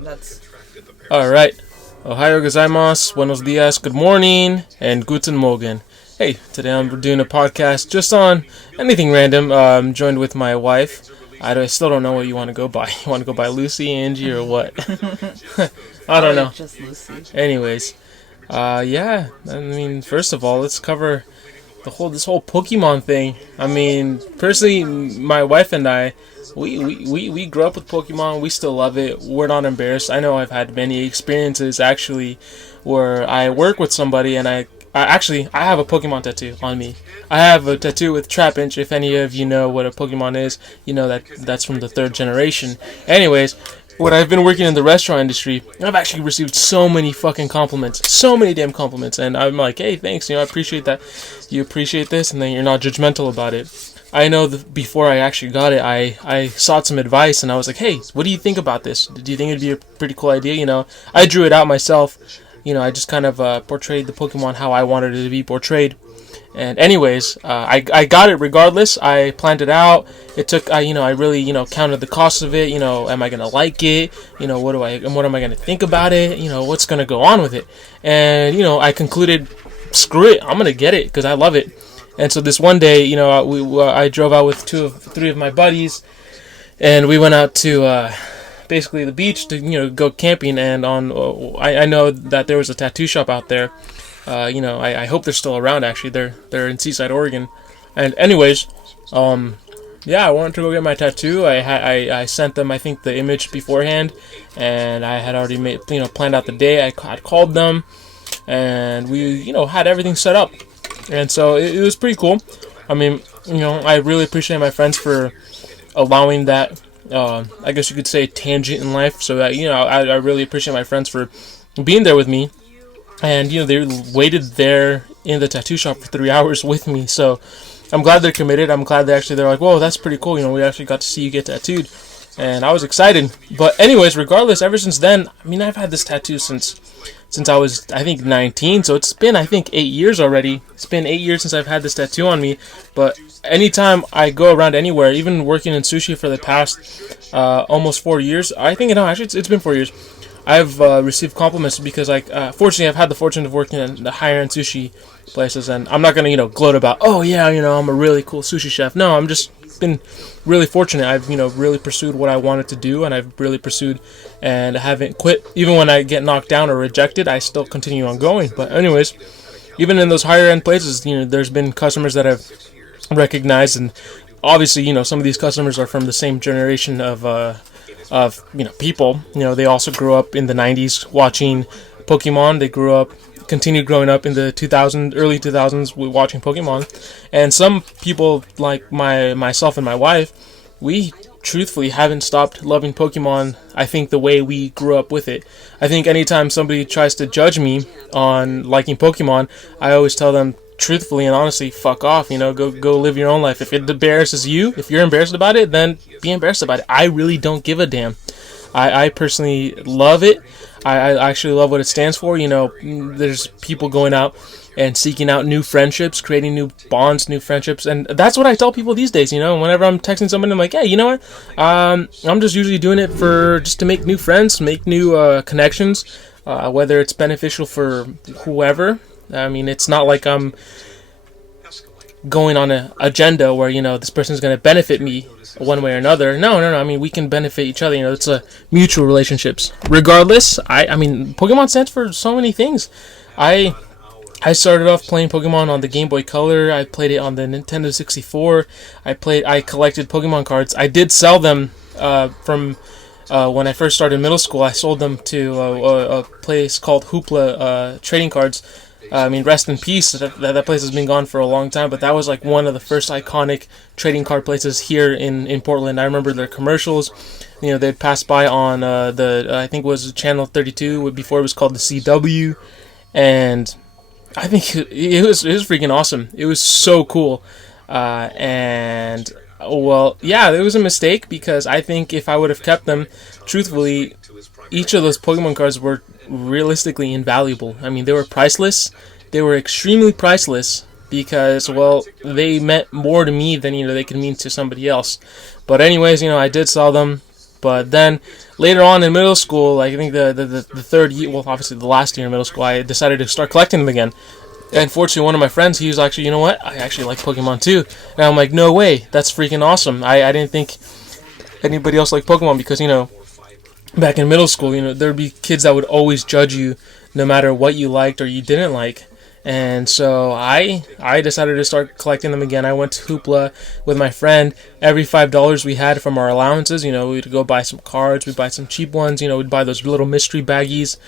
That's All right. Ohayo gozaimasu, buenos dias, good morning, and guten morgen. Hey, today I'm doing a podcast just on anything random. I'm joined with my wife. Still don't know what you want to go by. You want to go by Lucy, Angie, or what? I don't know. just Lucy. Anyways, yeah. I mean, first of all, let's cover this whole Pokemon thing. I mean, personally, my wife and I, we grew up with Pokemon. We still love it. We're not embarrassed. I know I've had many experiences actually where I work with somebody and I have a Pokemon tattoo on me. I have a tattoo with Trapinch. If any of you know what a Pokemon is, you know that's from the third generation. Anyways, when I've been working in the restaurant industry, I've actually received so many fucking compliments. So many damn compliments. And I'm like, hey, thanks. I appreciate that. You appreciate this, and then you're not judgmental about it. I know that before I actually got it, I sought some advice, and I was like, hey, what do you think about this? Do you think it'd be a pretty cool idea? I drew it out myself. I just kind of portrayed the Pokemon how I wanted it to be portrayed. And anyways, I got it regardless. I planned it out. It took, I really, counted the cost of it. Am I gonna like it? What am I gonna think about it? What's gonna go on with it? And I concluded, screw it, I'm gonna get it because I love it. And so this one day, I drove out with three of my buddies, and we went out to basically the beach to go camping. And I know that there was a tattoo shop out there. I hope they're still around. Actually, they're in Seaside, Oregon. And anyways, yeah, I wanted to go get my tattoo. I sent them, I think, the image beforehand, and I had already planned out the day. I called them, and we had everything set up, and so it was pretty cool. I mean, I really appreciate my friends for allowing that. I guess you could say tangent in life. So that I really appreciate my friends for being there with me. And, they waited there in the tattoo shop for 3 hours with me. So I'm glad they're committed. I'm glad they're like, whoa, that's pretty cool. We actually got to see you get tattooed. And I was excited. But anyways, regardless, ever since then, I mean, I've had this tattoo since I was, I think, 19. So it's been, I think, 8 years already. It's been 8 years since I've had this tattoo on me. But anytime I go around anywhere, even working in sushi for the past almost 4 years, I think, actually, it's been 4 years. I've received compliments because, fortunately, I've had the fortune of working in the higher-end sushi places, and I'm not gonna, gloat about, oh yeah, I'm a really cool sushi chef. No, I'm just been really fortunate. I've, really pursued what I wanted to do, and I've really pursued, and I haven't quit. Even when I get knocked down or rejected, I still continue on going. But anyways, even in those higher-end places, there's been customers that I've recognized, and obviously, some of these customers are from the same generation of people. They also grew up in the 90s watching Pokemon. They continued growing up in the early 2000s watching Pokemon. And some people like myself and my wife, we truthfully haven't stopped loving Pokemon. I think the way we grew up with it. I think anytime somebody tries to judge me on liking Pokemon, I always tell them truthfully and honestly, fuck off. Go live your own life. If it embarrasses you, if you're embarrassed about it, then be embarrassed about it. I really don't give a damn. I personally love it. I actually love what it stands for. There's people going out and seeking out new friendships, creating new bonds, new friendships, and that's what I tell people these days. Whenever I'm texting somebody, I'm like, hey, you know what? I'm just usually doing it just to make new friends, make new connections, whether it's beneficial for whoever. I mean, it's not like I'm going on an agenda where, this person's going to benefit me one way or another. No. I mean, we can benefit each other. It's a mutual relationships. Regardless, I mean, Pokemon stands for so many things. I started off playing Pokemon on the Game Boy Color. I played it on the Nintendo 64. I collected Pokemon cards. I did sell them from when I first started middle school. I sold them to a place called Hoopla Trading Cards. I mean, rest in peace. That place has been gone for a long time, but that was like one of the first iconic trading card places here in Portland. I remember their commercials. They'd pass by on I think it was Channel 32 before it was called the CW, and I think it was freaking awesome. It was so cool, and well, yeah, it was a mistake because I think if I would have kept them, truthfully, each of those Pokemon cards were realistically invaluable. I mean, they were priceless. They were extremely priceless because, well, they meant more to me than they could mean to somebody else. But anyways, I did sell them. But then later on in middle school, like I think the third year, well, obviously the last year in middle school, I decided to start collecting them again. And fortunately, one of my friends, he was actually, you know what? I actually like Pokemon too. And I'm like, no way, that's freaking awesome. I didn't think anybody else liked Pokemon because, back in middle school, there'd be kids that would always judge you no matter what you liked or you didn't like. And so I decided to start collecting them again. I went to Hoopla with my friend. Every $5 we had from our allowances, we'd go buy some cards, we'd buy some cheap ones, we'd buy those little mystery baggies.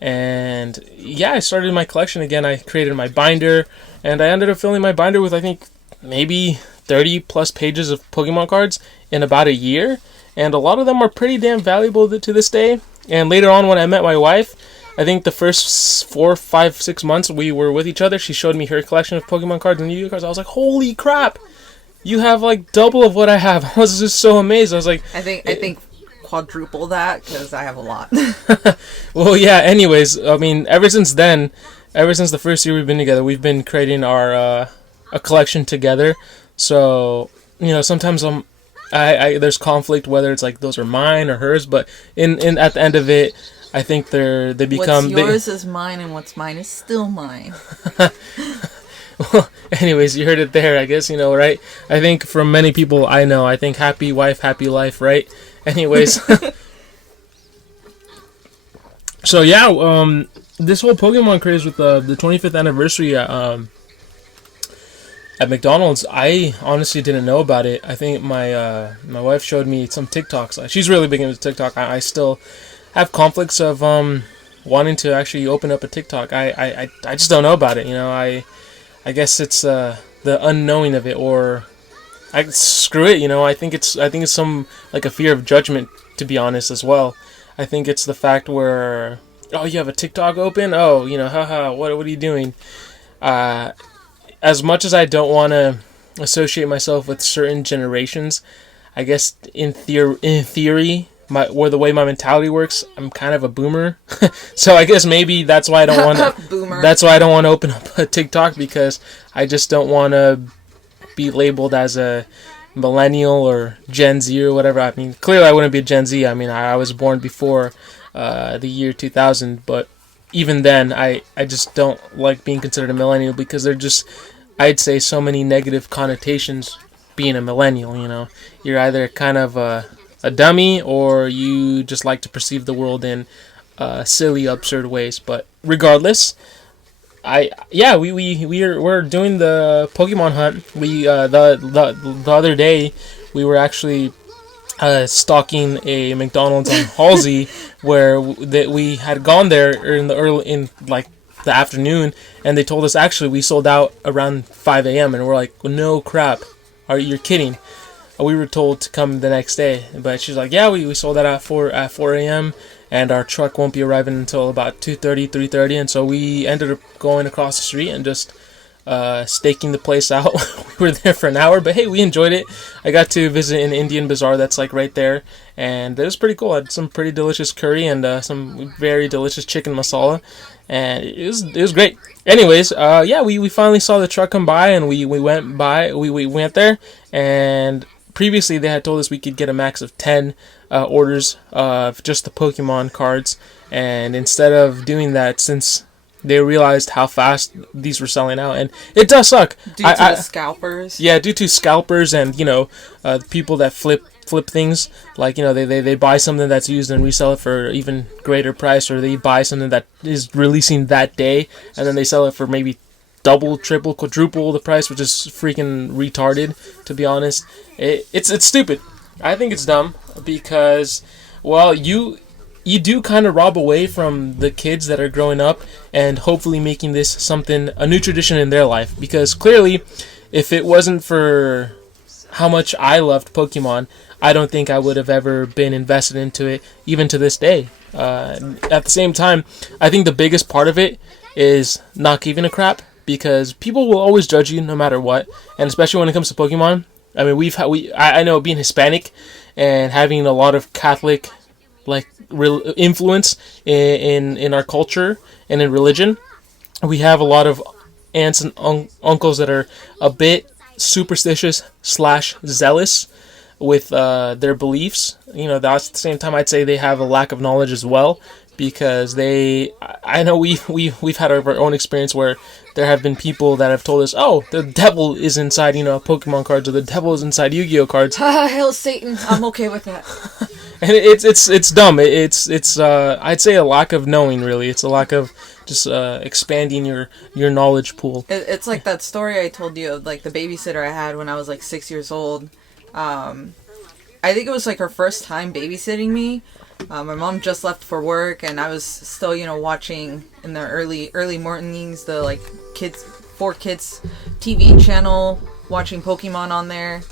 And yeah, I started my collection again. I created my binder, and I ended up filling my binder with, I think, maybe 30 plus pages of Pokemon cards in about a year. And a lot of them are pretty damn valuable to this day. And later on, when I met my wife, I think the first 4, 5, 6 months we were with each other, she showed me her collection of Pokemon cards and Yu-Gi-Oh cards. I was like, holy crap! You have like double of what I have. I was just so amazed. I was like, I think quadruple that because I have a lot. Well, yeah. Anyways, I mean, ever since then, ever since the first year we've been together, we've been creating our a collection together. So sometimes I there's conflict whether it's like those are mine or hers, but in at the end of it, I think they become. What's yours is mine, and what's mine is still mine. Well, anyways, you heard it there, I guess, right? I think from many people I know, I think happy wife, happy life, right? Anyways. So, yeah, this whole Pokemon craze with the 25th anniversary at McDonald's, I honestly didn't know about it. I think my wife showed me some TikToks. She's really big into TikTok. I still have conflicts of wanting to actually open up a TikTok. I just don't know about it, I guess it's the unknowing of it, or screw it. I think it's some like a fear of judgment, to be honest, as well. I think it's the fact where, oh, you have a TikTok open, oh, haha, what are you doing? As much as I don't want to associate myself with certain generations, I guess in theory, the way my mentality works, I'm kind of a boomer. So I guess maybe that's why I don't want to. Boomer. That's why I don't want to open up a TikTok, because I just don't want to be labeled as a millennial or Gen Z or whatever. I mean, clearly I wouldn't be a Gen Z. I mean, I was born before the year 2000, but even then, I just don't like being considered a millennial, because they're just, I'd say, so many negative connotations being a millennial. You're either kind of a dummy, or you just like to perceive the world in silly, absurd ways. But regardless, we're doing the Pokemon hunt. We the other day we were actually stalking a McDonald's on Halsey, where we had gone there in the afternoon, and they told us actually we sold out around 5 a.m. and we're like, no crap, you're kidding? We were told to come the next day, but she's like, yeah, we sold that at 4 a.m. and our truck won't be arriving until about 2:30, 3:30, and so we ended up going across the street and just staking the place out. We were there for an hour, but hey, we enjoyed it. I got to visit an Indian bazaar that's like right there, and it was pretty cool. I had some pretty delicious curry and some very delicious chicken masala, and it was great. Anyways, we finally saw the truck come by, and we went there, and previously they had told us we could get a max of 10 orders of just the Pokemon cards, and instead of doing that, since they realized how fast these were selling out, and it does suck. Due to the scalpers? Yeah, due to scalpers and, people that flip things. Like, they buy something that's used and resell it for even greater price, or they buy something that is releasing that day, and then they sell it for maybe double, triple, quadruple the price, which is freaking retarded, to be honest. It's stupid. I think it's dumb, because, well, you do kind of rob away from the kids that are growing up and hopefully making this a new tradition in their life. Because clearly, if it wasn't for how much I loved Pokemon, I don't think I would have ever been invested into it, even to this day. At the same time, I think the biggest part of it is not giving a crap, because people will always judge you no matter what, and especially when it comes to Pokemon. I mean, I know, being Hispanic and having a lot of Catholic influence in our culture and in religion, we have a lot of aunts and uncles that are a bit superstitious / zealous. with their beliefs. That's at the same time I'd say they have a lack of knowledge as well, because I know we've had our own experience where there have been people that have told us, oh, the devil is inside, Pokemon cards, or the devil is inside Yu-Gi-Oh cards. Hail Satan! I'm okay with that. And it's dumb. It's I'd say a lack of knowing, really. It's a lack of just expanding your knowledge pool. It's like that story I told you of, like, the babysitter I had when I was like 6 years old. I think it was like her first time babysitting me. My mom just left for work, and I was still, watching in the early mornings the, like, 4Kids TV channel, watching Pokemon on there.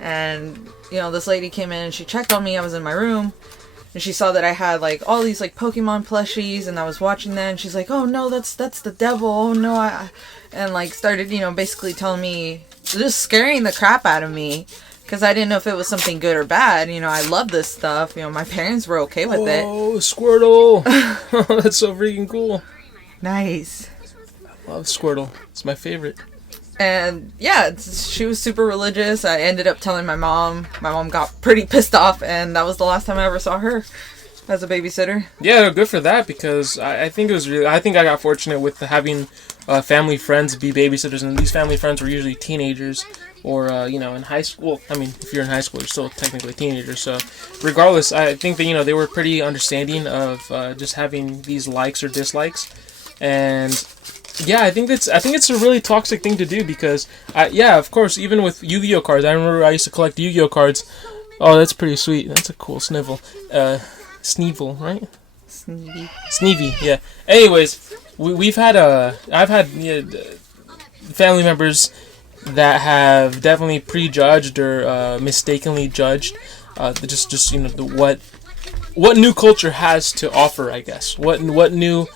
And, this lady came in and she checked on me. I was in my room, and she saw that I had, like, all these, like, Pokemon plushies, and I was watching that, and she's like, oh no, that's the devil, oh no, and, like, started, basically telling me, just scaring the crap out of me. Because I didn't know if it was something good or bad. I love this stuff. My parents were okay with it. Oh, Squirtle. That's so freaking cool. Nice. I love Squirtle. It's my favorite. And, yeah, she was super religious. I ended up telling my mom. My mom got pretty pissed off, and that was the last time I ever saw her as a babysitter. Yeah, good for that, because I think it was really... I think I got fortunate with having family friends be babysitters, and these family friends were usually teenagers. Or, in high school. I mean, if you're in high school, you're still technically a teenager. So, regardless, I think that, they were pretty understanding of just having these likes or dislikes. And, yeah, I think it's a really toxic thing to do, because, of course, even with Yu-Gi-Oh cards, I remember I used to collect Yu-Gi-Oh cards. Oh, that's pretty sweet. That's a cool snivel. Sneevil, right? Sneevy, yeah. Anyways, I've had family members that have definitely prejudged or mistakenly judged just what new culture has to offer, I guess. What new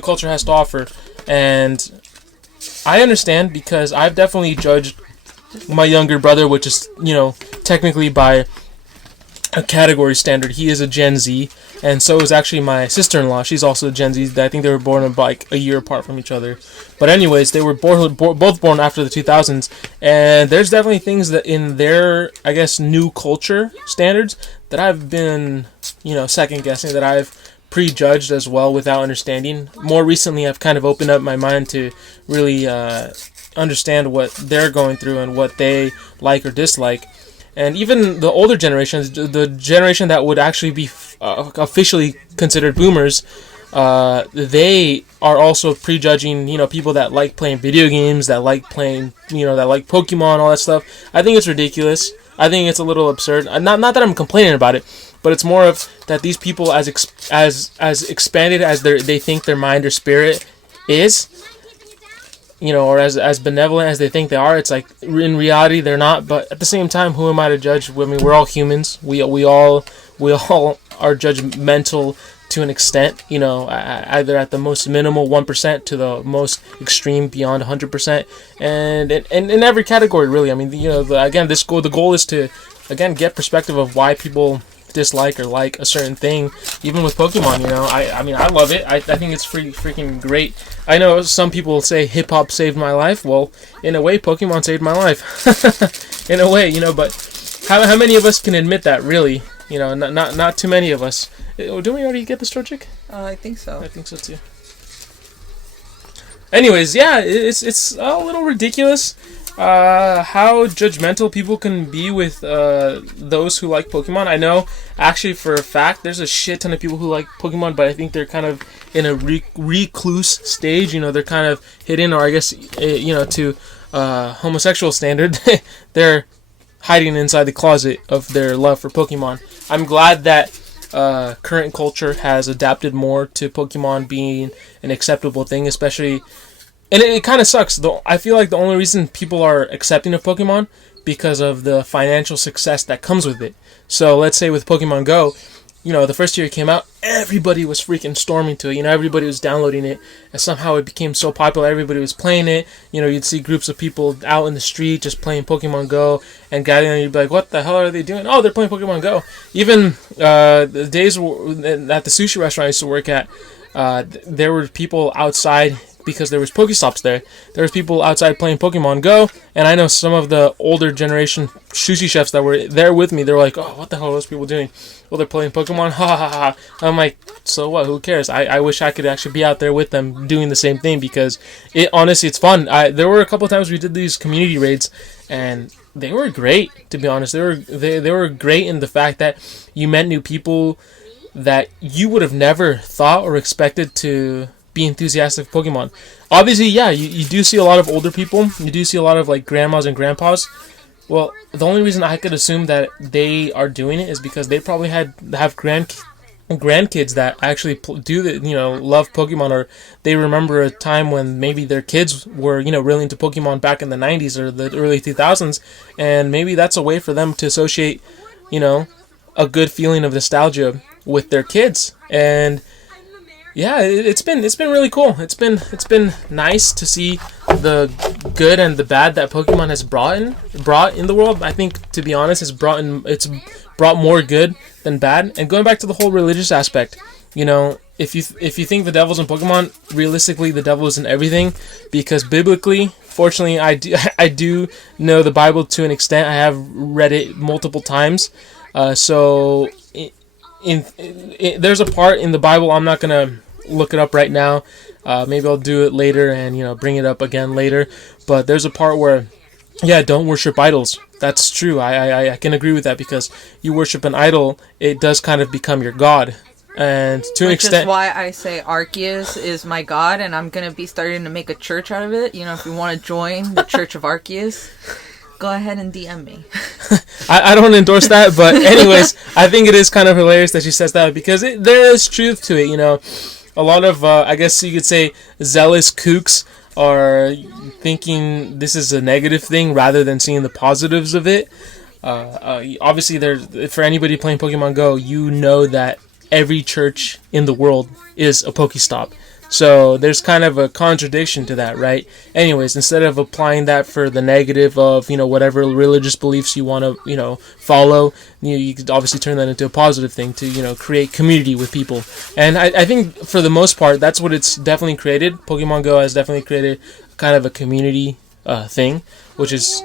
culture has to offer. And I understand, because I've definitely judged my younger brother, which is, technically by a category standard, he is a Gen Z, and so is actually my sister-in-law. She's also a Gen Z. I think they were born like a year apart from each other. But anyways, they were both born after the 2000s, and there's definitely things that in their, I guess, new culture standards that I've been, second guessing, that I've prejudged as well without understanding. More recently, I've kind of opened up my mind to really understand what they're going through and what they like or dislike. And even the older generations, the generation that would actually be officially considered boomers, they are also prejudging, people that like playing video games, that like playing, that like Pokemon, all that stuff. I think it's ridiculous. I think it's a little absurd. Not that I'm complaining about it, but it's more of that these people, as expanded as they think their mind or spirit is, or as benevolent as they think they are, it's like in reality they're not. But at the same time, who am I to judge? I mean, we're all humans. We all are judgmental to an extent. Either at the most minimal 1% to the most extreme beyond 100%, and in every category, really. I mean, again, the goal is to get perspective of why people dislike or like a certain thing. Even with Pokemon, I mean, I love it. I think it's freaking great. I know some people say hip hop saved my life. Well, in a way, Pokemon saved my life. In a way, but how many of us can admit that, really? Not too many of us. Didn't we already get the store chick? I think so. I think so too. Anyways, yeah, it's a little ridiculous how judgmental people can be with those who like Pokemon. I know, actually, for a fact, there's a shit ton of people who like Pokemon, but I think they're kind of in a recluse stage. They're kind of hidden, or I guess, to homosexual standard, they're hiding inside the closet of their love for Pokemon. I'm glad that current culture has adapted more to Pokemon being an acceptable thing, especially... And it kind of sucks. I feel like the only reason people are accepting of Pokemon because of the financial success that comes with it. So let's say with Pokemon Go, the first year it came out, everybody was freaking storming to it. Everybody was downloading it, and somehow it became so popular. Everybody was playing it. You'd see groups of people out in the street just playing Pokemon Go and gathering, and you'd be like, what the hell are they doing? Oh, they're playing Pokemon Go. Even the days at the sushi restaurant I used to work at, there were people outside because there was Pokestops there. There was people outside playing Pokemon Go, and I know some of the older generation sushi chefs that were there with me. They're like, "Oh, what the hell are those people doing?" Well, they're playing Pokemon. Ha ha ha. I'm like, so what? Who cares? I wish I could actually be out there with them doing the same thing, because honestly, it's fun. There were a couple times we did these community raids, and they were great, to be honest. They were great in the fact that you met new people that you would have never thought or expected to be enthusiastic of Pokemon. Obviously, yeah, you do see a lot of older people. You do see a lot of like grandmas and grandpas. Well, the only reason I could assume that they are doing it is because they probably have grandkids that actually love Pokemon, or they remember a time when maybe their kids were really into Pokemon back in the 90s or the early 2000s, and maybe that's a way for them to associate a good feeling of nostalgia with their kids. And yeah, it's been really cool. It's been nice to see the good and the bad that Pokemon has brought in the world. I think, to be honest, it's brought more good than bad. And going back to the whole religious aspect, if you think the devil's in Pokemon, realistically the devil is in everything, because biblically, fortunately, I do know the Bible to an extent. I have read it multiple times. So there's a part in the Bible, I'm not gonna look it up right now. Maybe I'll do it later and bring it up again later. But there's a part where, yeah, don't worship idols. That's true. I can agree with that, because you worship an idol, it does kind of become your god. And to an extent, which is why I say Arceus is my god, and I'm gonna be starting to make a church out of it. If you want to join the Church of Arceus, go ahead and DM me. I don't endorse that, but anyways, I think it is kind of hilarious that she says that, because there is truth to it. A lot of, I guess you could say, zealous kooks are thinking this is a negative thing rather than seeing the positives of it. Obviously, for anybody playing Pokemon Go, that every church in the world is a Pokestop. So there's kind of a contradiction to that, right? Anyways, instead of applying that for the negative of, whatever religious beliefs you want to, follow, you could obviously turn that into a positive thing to, create community with people. And I think for the most part, that's what it's definitely created. Pokemon Go has definitely created kind of a community thing, which is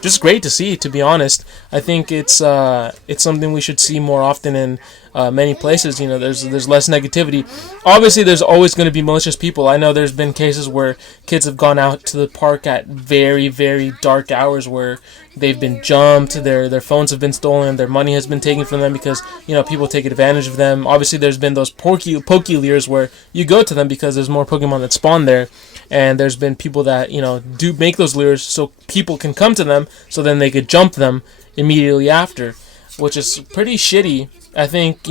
just great to see, to be honest. I think it's something we should see more often in many places. There's less negativity. Obviously, there's always going to be malicious people. I know there's been cases where kids have gone out to the park at very, very dark hours where they've been jumped, their phones have been stolen, their money has been taken from them because people take advantage of them. Obviously, there's been those Pokeleirs where you go to them because there's more Pokemon that spawn there. And there's been people that, do make those lures so people can come to them, so then they could jump them immediately after, which is pretty shitty. I think,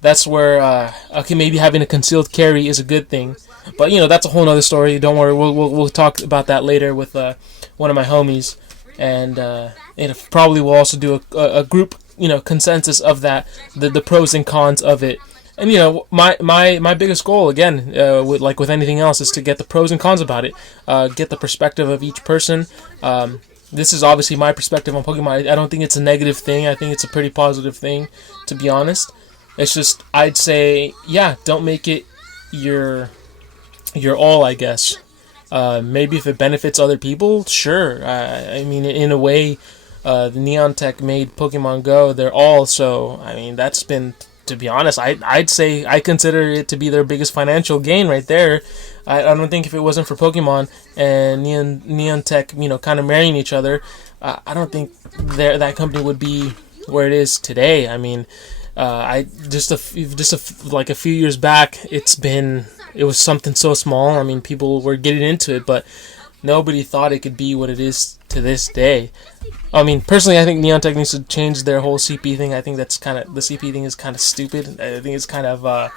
that's where, maybe having a concealed carry is a good thing. But, that's a whole other story. Don't worry, we'll talk about that later with one of my homies. And probably we'll also do a group, consensus of that, the pros and cons of it. And my biggest goal, again, with anything else, is to get the pros and cons about it, get the perspective of each person. This is obviously my perspective on Pokemon. I don't think it's a negative thing. I think it's a pretty positive thing, to be honest. It's just, I'd say, yeah, don't make it your all, I guess. Maybe if it benefits other people, sure. I mean, in a way, the Neon Tech made Pokemon Go their all, so, I mean, that's been, to be honest, I'd say I consider it to be their biggest financial gain right there. I don't think if it wasn't for Pokemon and Neon Tech, kind of marrying each other, I don't think that company would be where it is today. I mean, a few years back, it was something so small. I mean, people were getting into it, but nobody thought it could be what it is to this day. I mean, personally, I think Neon Tech needs to change their whole CP thing. I think the CP thing is kind of stupid. I think it's kind of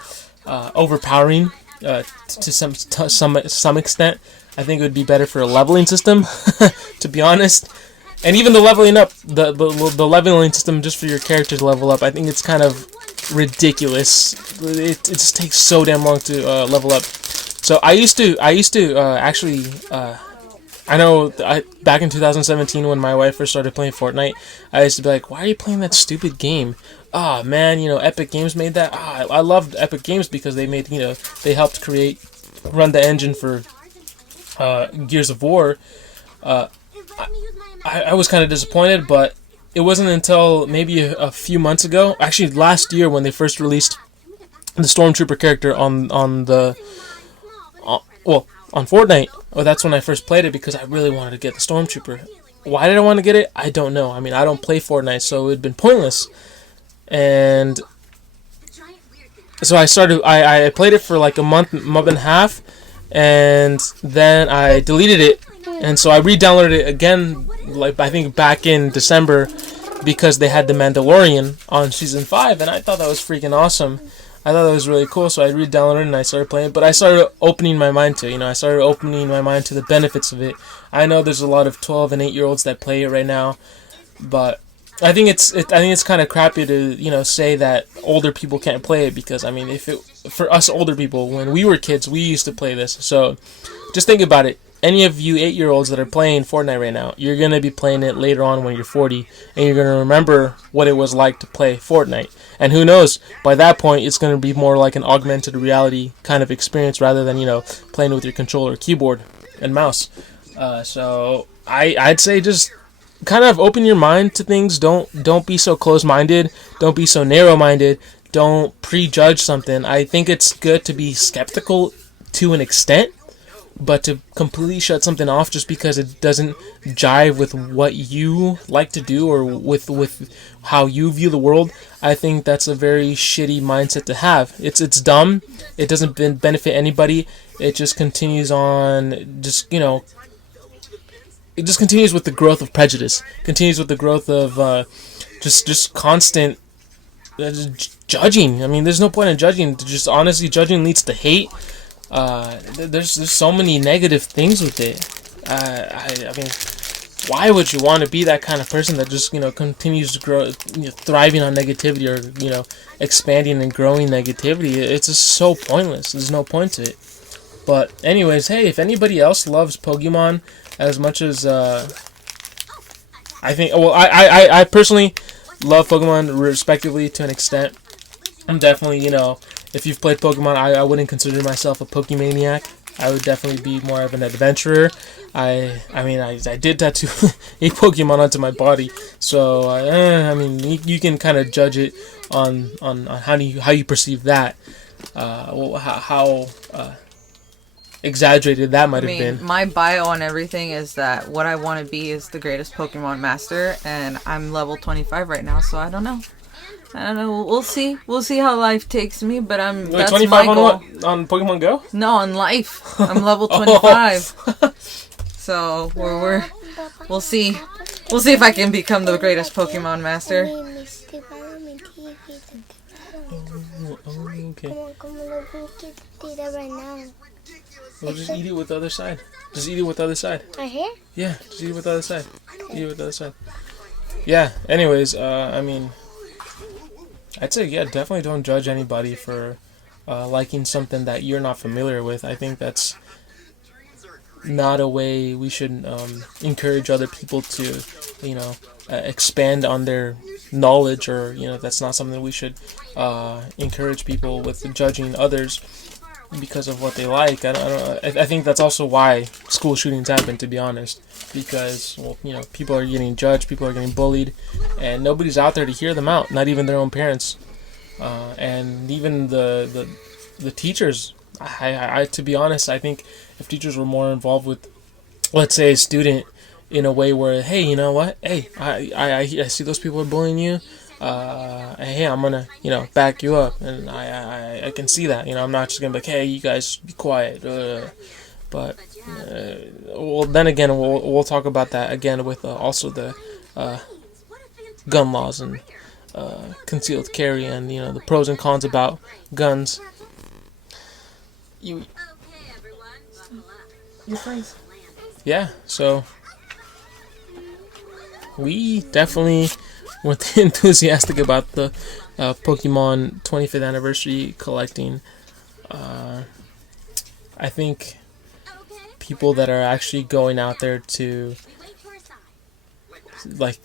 overpowering to some extent. I think it would be better for a leveling system, to be honest. And even the leveling up, the leveling system just for your character to level up, I think it's kind of ridiculous. It just takes so damn long to level up. So I used to actually. I know back in 2017 when my wife first started playing Fortnite, I used to be like, why are you playing that stupid game? Ah, man, Epic Games made that. I loved Epic Games because they made, they helped create run the engine for Gears of War, I was kind of disappointed, but it wasn't until maybe a few months ago, actually last year, when they first released the Stormtrooper character on Fortnite. Well, that's when I first played it because I really wanted to get the Stormtrooper. Why did I want to get it? I don't know. I mean, I don't play Fortnite, so it would have been pointless. And so I played it for like a month and a half, and then I deleted it. And so I re-downloaded it again, like I think back in December, because they had The Mandalorian on Season 5, and I thought that was freaking awesome. I thought that was really cool, so I re-downloaded it and I started playing it. But I started opening my mind to it, I started opening my mind to the benefits of it. I know there's a lot of 12 and 8-year-olds that play it right now, but I think it's kind of crappy to, say that older people can't play it, because, I mean, for us older people, when we were kids, we used to play this. So just think about it. Any of you 8-year-olds that are playing Fortnite right now, you're going to be playing it later on when you're 40, and you're going to remember what it was like to play Fortnite. And who knows, by that point, it's going to be more like an augmented reality kind of experience rather than, playing with your controller, keyboard, and mouse. So I'd say just kind of open your mind to things. Don't be so close-minded. Don't be so narrow-minded. Don't prejudge something. I think it's good to be skeptical to an extent, but to completely shut something off just because it doesn't jive with what you like to do or with how you view the world, I think that's a very shitty mindset to have. It's dumb. It doesn't benefit anybody. It just continues on, it just continues with the growth of prejudice. Continues with the growth of just constant judging. I mean, there's no point in judging. Just honestly, judging leads to hate. There's so many negative things with it. I mean, why would you want to be that kind of person that just continues to grow, thriving on negativity, or expanding and growing negativity? It's just so pointless. There's no point to it. But anyways, hey, if anybody else loves Pokemon as much as I think, well, I personally love Pokemon respectively to an extent. I'm definitely, if you've played Pokemon, I wouldn't consider myself a Pokemaniac. I would definitely be more of an adventurer. I did tattoo a Pokemon onto my body, so I mean, you can kind of judge it on how you perceive that. How exaggerated that might have been. My bio on everything is that what I want to be is the greatest Pokemon master, and I'm level 25 right now, so I don't know. We'll see. We'll see how life takes me, but that's 25 my goal. On what? On Pokemon Go? No, on life. I'm level 25. So we'll see. We'll see if I can become the greatest Pokemon master. Okay. Well, just eat it with the other side. Just eat it with the other side. Right here? Yeah, just eat it with the other side. Eat it with the other side. Yeah, anyways, I mean, I'd say, yeah, definitely don't judge anybody for liking something that you're not familiar with. I think that's not a way we should encourage other people to, expand on their knowledge, or, that's not something we should encourage people with judging others because of what they like. I think that's also why school shootings happen, to be honest, because, well, people are getting judged, people are getting bullied, and nobody's out there to hear them out, not even their own parents, and even the teachers. I to be honest, I think if teachers were more involved with, let's say, a student in a way where, hey, you know what, hey, I see those people are bullying you, hey, I'm gonna, back you up, and I can see that, I'm not just gonna be like, hey, you guys be quiet, but well, then again, we'll talk about that again with also the gun laws and concealed carry, and the pros and cons about guns. Yeah, so we definitely were enthusiastic about the Pokemon 25th anniversary collecting. I think people that are actually going out there to, like,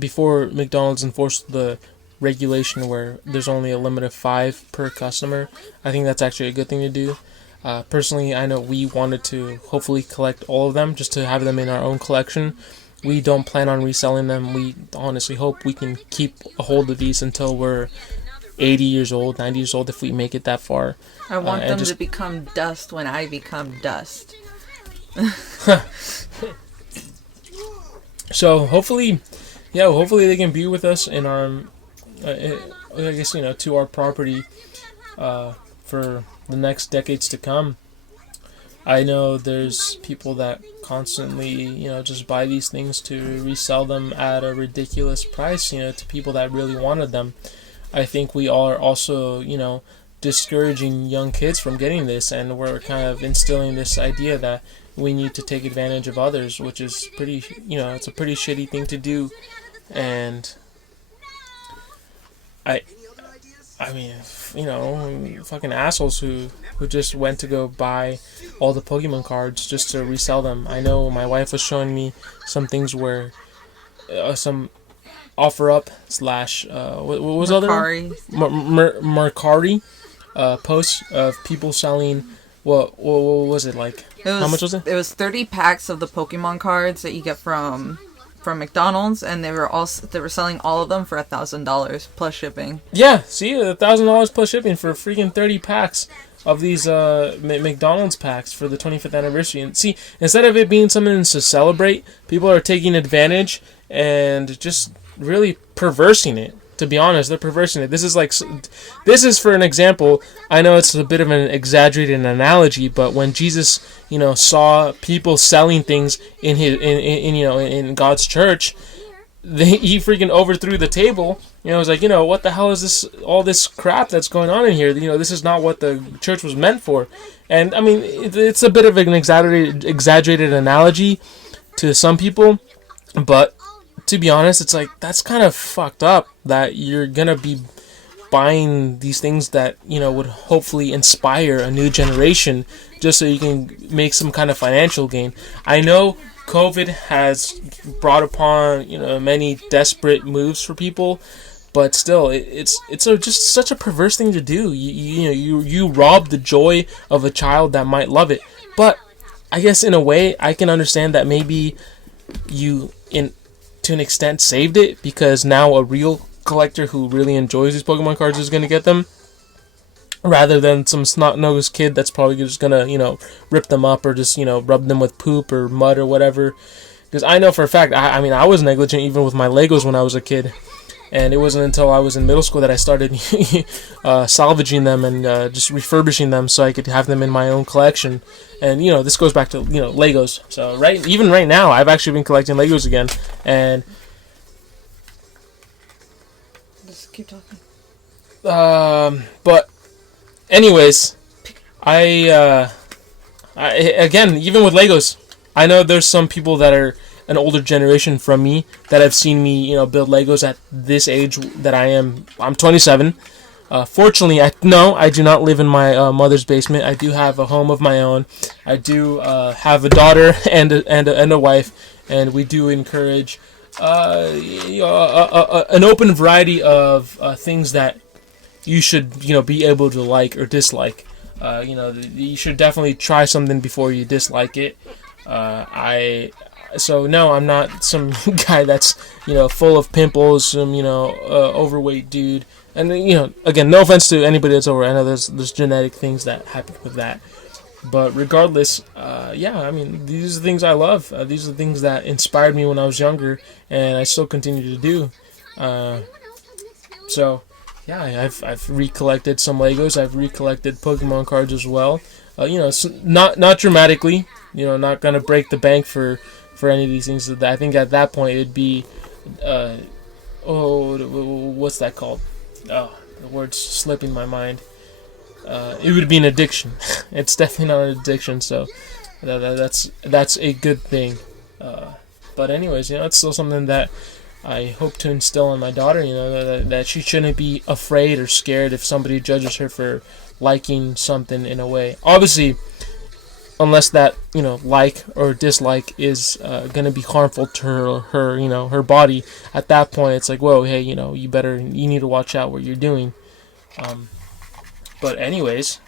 before McDonald's enforced the regulation where there's only a limit of 5 per customer, I think that's actually a good thing to do. Personally, I know we wanted to hopefully collect all of them just to have them in our own collection. We don't plan on reselling them. We honestly hope we can keep a hold of these until we're 80 years old, 90 years old, if we make it that far. I want them to become dust when I become dust. So hopefully they can be with us in our, I guess, to our property for the next decades to come. I know there's people that constantly, just buy these things to resell them at a ridiculous price, to people that really wanted them. I think we are also, discouraging young kids from getting this, and we're kind of instilling this idea that we need to take advantage of others, which is pretty, it's a pretty shitty thing to do. And I mean, fucking assholes who just went to go buy all the Pokemon cards just to resell them. I know my wife was showing me some things where some offer up / what was the other one? Mercari posts of people selling. What was it like? How much was it? It was 30 packs of the Pokemon cards that you get from McDonald's, and they were selling all of them for $1,000 plus shipping. Yeah, see, $1,000 plus shipping for freaking 30 packs of these McDonald's packs for the 25th anniversary. And see, instead of it being something to celebrate, people are taking advantage and just really perversing it. To be honest, they're perversing it. This is for an example. I know it's a bit of an exaggerated analogy, but when Jesus, saw people selling things in God's church, he freaking overthrew the table. It was like, what the hell is this? All this crap that's going on in here. This is not what the church was meant for. And I mean, it's a bit of an exaggerated analogy to some people, but to be honest, it's like, that's kind of fucked up that you're gonna be buying these things that would hopefully inspire a new generation just so you can make some kind of financial gain. I know COVID has brought upon many desperate moves for people, but still, it's just such a perverse thing to do. You rob the joy of a child that might love it. But I guess in a way I can understand that maybe you to an extent saved it, because now a real collector who really enjoys these Pokemon cards is going to get them, rather than some snot-nosed kid that's probably just going to rip them up or just rub them with poop or mud or whatever. Because I know for a fact, I mean, I was negligent even with my Legos when I was a kid, and it wasn't until I was in middle school that I started salvaging them and just refurbishing them so I could have them in my own collection. And this goes back to Legos. So even right now, I've actually been collecting Legos again. And just keep talking. But anyways, I again, even with Legos, I know there's some people that are an older generation from me that have seen me, build Legos at this age that I am. I'm 27. Fortunately, I do not live in my mother's basement. I do have a home of my own. I do have a daughter and a wife, and we do encourage an open variety of things that you should be able to like or dislike. You should definitely try something before you dislike it. So no, I'm not some guy that's full of pimples, some overweight dude. And again, no offense to anybody that's over. I know there's genetic things that happen with that. But regardless, I mean, these are the things I love. These are the things that inspired me when I was younger, and I still continue to do. So yeah, I've recollected some Legos. I've recollected Pokemon cards as well. Not dramatically. Not gonna break the bank for any of these things. I think at that point it'd be, what's that called? Oh, the word's slipping my mind. It would be an addiction. It's definitely not an addiction, so that's a good thing. But anyways, it's still something that I hope to instill in my daughter. That she shouldn't be afraid or scared if somebody judges her for liking something in a way. Obviously, unless that like or dislike is gonna be harmful to her body. At that point, it's like, whoa, hey, you need to watch out what you're doing. But anyways,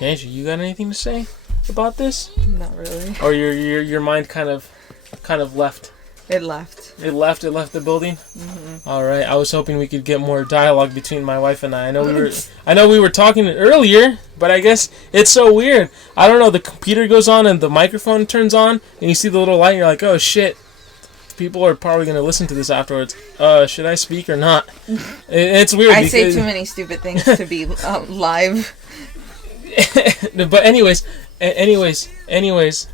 Angie, you got anything to say about this? Not really. Or your mind kind of left? It left. It left the building. Mm-hmm. All right. I was hoping we could get more dialogue between my wife and I. I know we were talking earlier, but I guess it's so weird. I don't know. The computer goes on and the microphone turns on, and you see the little light, and you're like, oh shit. People are probably going to listen to this afterwards. Should I speak or not? It's weird. I say too many stupid things to be live. But anyways, it's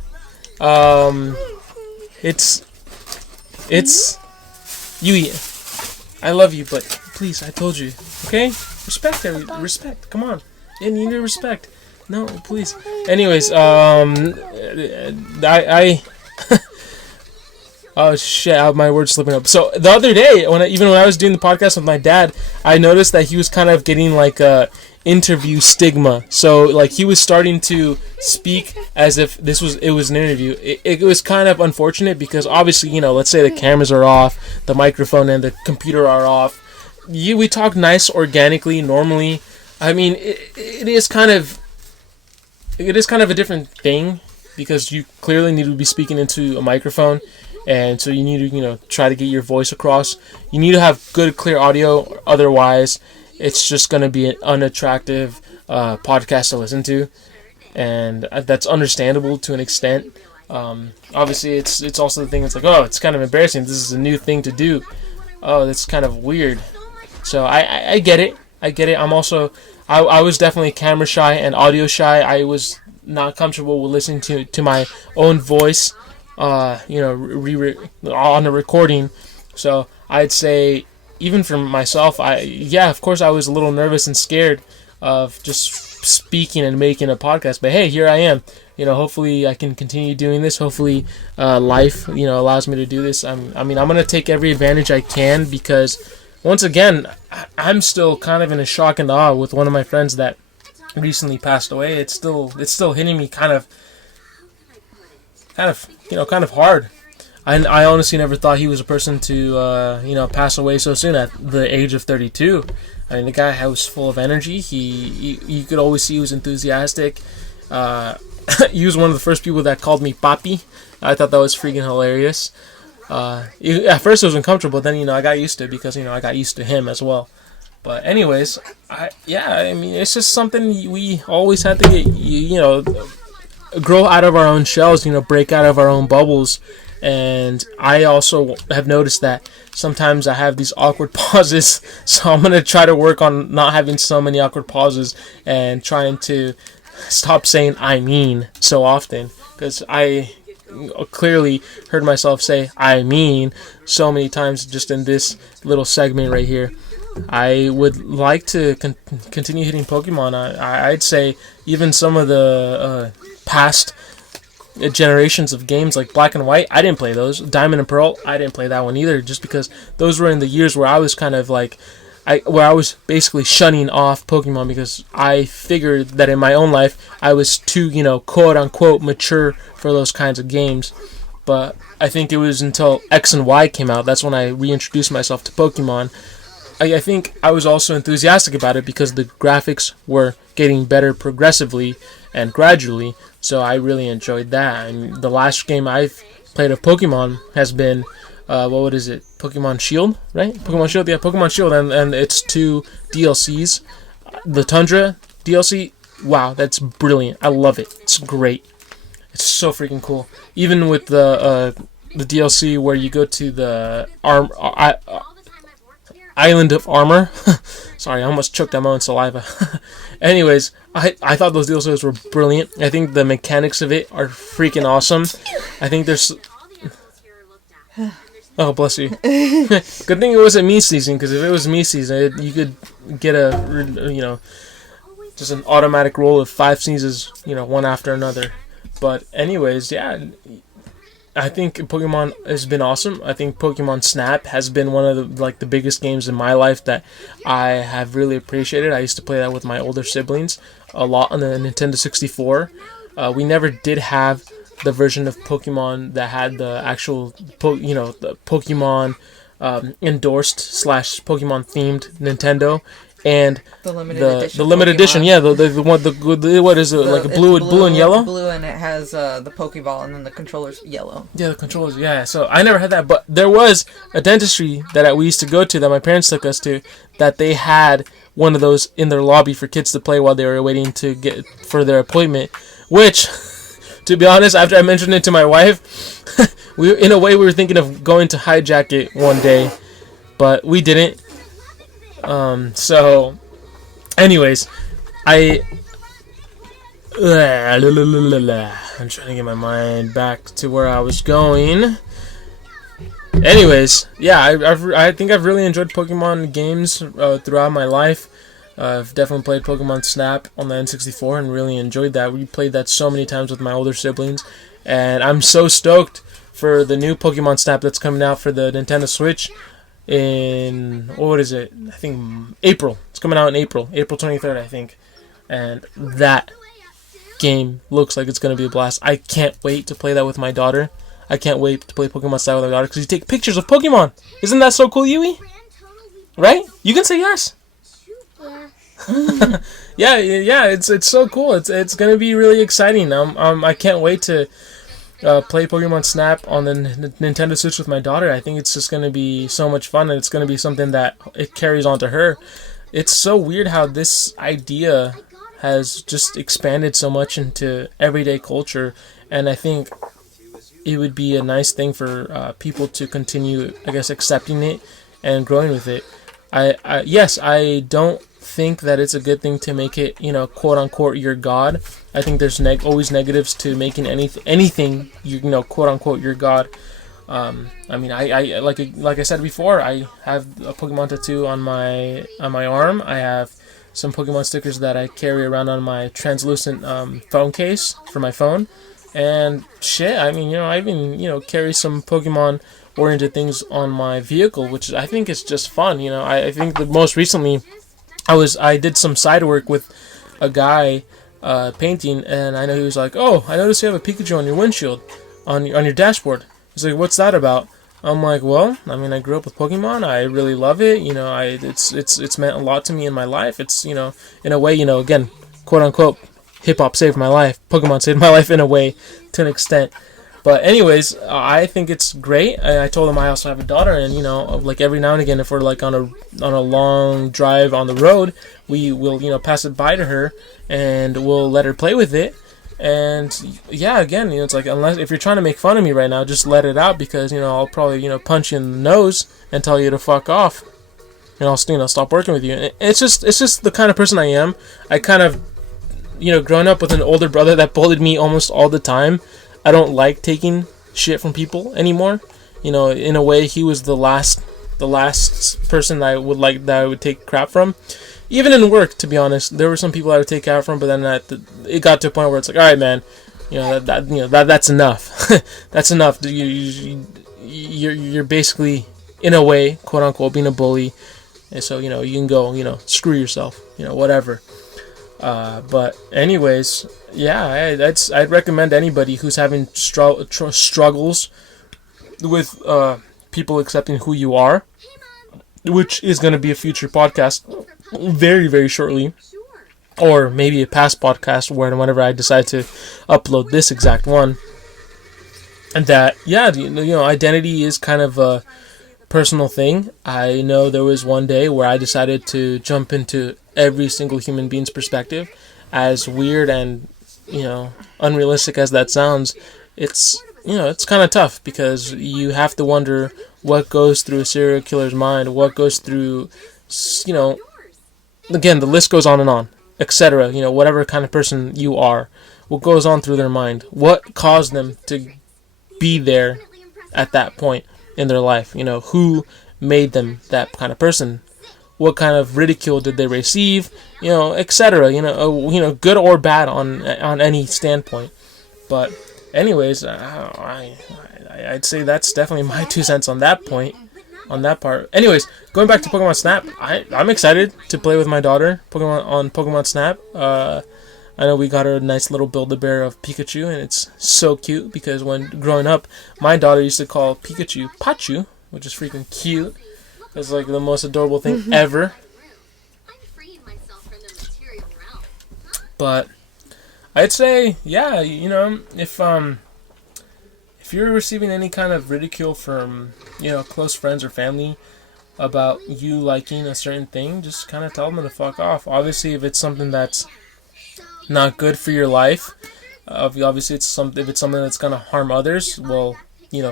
you. I love you, but please, I told you, okay? Respect. Come on, you need to respect. No, please. Anyways, I oh shit, my words slipping up. So the other day, when I was doing the podcast with my dad, I noticed that he was kind of getting like a interview stigma. So like he was starting to speak as if it was an interview. It was kind of unfortunate because obviously, let's say the cameras are off, the microphone and the computer are off. We talk nice, organically, normally. I mean, it is kind of a different thing because you clearly need to be speaking into a microphone. And so you need to, try to get your voice across. You need to have good, clear audio. Otherwise, it's just going to be an unattractive podcast to listen to. And that's understandable to an extent. Obviously, it's also the thing that's like, oh, it's kind of embarrassing. This is a new thing to do. Oh, that's kind of weird. So I get it. I'm also... I was definitely camera shy and audio shy. I was not comfortable with listening to my own voice. On the recording. So I'd say even for myself, of course I was a little nervous and scared of just speaking and making a podcast, but hey, here I am. Hopefully I can continue doing this. Hopefully life allows me to do this. I'm going to take every advantage I can because once again I'm still kind of in a shock and awe with one of my friends that recently passed away. It's still hitting me kind of hard. I honestly never thought he was a person to, pass away so soon at the age of 32. I mean, the guy was full of energy. You could always see he was enthusiastic. He was one of the first people that called me papi. I thought that was freaking hilarious. At first it was uncomfortable, but then, I got used to it because, I got used to him as well. But anyways, it's just something we always had to get, grow out of our own shells, break out of our own bubbles. And I also have noticed that sometimes I have these awkward pauses, so I'm going to try to work on not having so many awkward pauses and trying to stop saying I mean so often, because I clearly heard myself say I mean so many times just in this little segment right here. I would like to continue hitting Pokemon. I'd say even some of the past generations of games like Black and White, I didn't play those. Diamond and Pearl, I didn't play that one either, just because those were in the years where I was kind of like, where I was basically shunning off Pokemon because I figured that in my own life I was too, quote unquote mature for those kinds of games. But I think it was until X and Y came out, that's when I reintroduced myself to Pokemon. I think I was also enthusiastic about it because the graphics were getting better progressively and gradually, so I really enjoyed that. And the last game I've played of Pokemon has been, what is it? Pokemon Shield, right? Pokemon Shield, yeah, Pokemon Shield, and it's 2 DLCs. The Tundra DLC, wow, that's brilliant. I love it. It's great. It's so freaking cool. Even with the DLC where you go to the Island of Armor. Sorry, I almost choked on my own saliva. Anyways, I thought those DLCs were brilliant. I think the mechanics of it are freaking awesome. I think there's... Oh, bless you. Good thing it wasn't me sneezing, because if it was me sneezing, you could get just an automatic roll of 5 sneezes, one after another. But anyways, yeah, I think Pokemon has been awesome. I think Pokemon Snap has been one of the biggest games in my life that I have really appreciated. I used to play that with my older siblings a lot on the Nintendo 64. We never did have the version of Pokemon that had the actual, the Pokemon endorsed / Pokemon themed Nintendo. and the limited the limited edition. Yeah, the one what is it, like blue and yellow? Blue, and it has the Pokeball, and then the controller's yellow. Yeah, the controllers. Yeah, so I never had that, but there was a dentistry that we used to go to that my parents took us to that they had one of those in their lobby for kids to play while they were waiting to get for their appointment. Which, to be honest, after I mentioned it to my wife, we were thinking of going to hijack it one day, but we didn't. So, anyways, I'm trying to get my mind back to where I was going. Anyways, yeah, I think I've really enjoyed Pokemon games throughout my life. I've definitely played Pokemon Snap on the N64 and really enjoyed that. We played that so many times with my older siblings, and I'm so stoked for the new Pokemon Snap that's coming out for the Nintendo Switch in, what is it? I think April. It's coming out in April 23rd, I think. And that game looks like it's going to be a blast. I can't wait to play that with my daughter. I can't wait to play Pokemon Snap with my daughter because you take pictures of Pokemon. Isn't that so cool, Yui? Right? You can say yes. yeah, it's so cool. It's gonna be really exciting. I can't wait to play Pokemon Snap on the Nintendo Switch with my daughter. I think it's just gonna be so much fun, and it's gonna be something that it carries on to her. It's so weird how this idea has just expanded so much into everyday culture, and I think it would be a nice thing for people to continue, I guess, accepting it and growing with it. I don't think that it's a good thing to make it, quote unquote, your god. I think there's always negatives to making anything, quote unquote, your god. I mean, I like I said before, I have a Pokemon tattoo on my arm. I have some Pokemon stickers that I carry around on my translucent phone case for my phone. And shit, I mean, I even, carry some Pokemon oriented things on my vehicle, which I think is just fun. I think the most recently I did some side work with a guy painting, and I know he was like, "Oh, I noticed you have a Pikachu on your windshield, on your dashboard." He's like, "What's that about?" I'm like, "Well, I mean, I grew up with Pokemon. I really love it. It's meant a lot to me in my life. It's, in a way, again, quote unquote, hip hop saved my life. Pokemon saved my life in a way, to an extent." But anyways, I think it's great. I told him I also have a daughter, and like every now and again, if we're like on a long drive on the road, we will pass it by to her, and we'll let her play with it. And yeah, again, it's like, unless if you're trying to make fun of me right now, just let it out, because I'll probably punch you in the nose and tell you to fuck off, and I'll stop working with you. And it's just the kind of person I am. I kind of growing up with an older brother that bullied me almost all the time. I don't like taking shit from people anymore. In a way, he was the last person that I would take crap from. Even in work, to be honest, there were some people I would take crap from, but then it got to a point where it's like, all right, man, that's enough. That's enough. You're basically, in a way, quote unquote, being a bully, and so you can go, screw yourself, whatever. But anyways, yeah, I'd recommend anybody who's having struggles with people accepting who you are, which is going to be a future podcast very, very shortly, or maybe a past podcast whenever I decide to upload this exact one. And that, yeah, identity is kind of a personal thing. I know there was one day where I decided to jump into every single human being's perspective. As weird and unrealistic as that sounds, it's kind of tough, because you have to wonder what goes through a serial killer's mind, what goes through, again, the list goes on and on, etc. Whatever kind of person you are, what goes on through their mind, what caused them to be there at that point in their life, who made them that kind of person, what kind of ridicule did they receive, etc. Good or bad on any standpoint. But anyways, I'd say that's definitely my 2 cents on that point, on that part. Anyways, going back to Pokemon Snap, I'm excited to play with my daughter Pokemon Snap. I know we got her a nice little Build-A-Bear of Pikachu, and it's so cute, because when growing up, my daughter used to call Pikachu Pachu, which is freaking cute. It's like the most adorable thing ever. But I'd say, yeah, if you're receiving any kind of ridicule from, close friends or family about you liking a certain thing, just kind of tell them to fuck off. Obviously, if it's something that's not good for your life, obviously if it's something that's gonna harm others, well,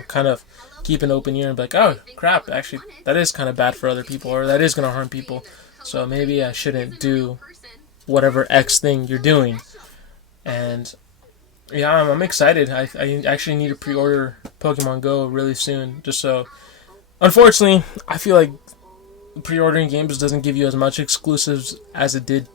kind of keep an open ear and be like, oh crap, actually that is kind of bad for other people, or that is gonna harm people, so maybe I shouldn't do whatever X thing you're doing. And yeah, I'm excited. I actually need to pre-order Pokemon Go really soon, just so. Unfortunately, I feel like pre-ordering games doesn't give you as much exclusives as it did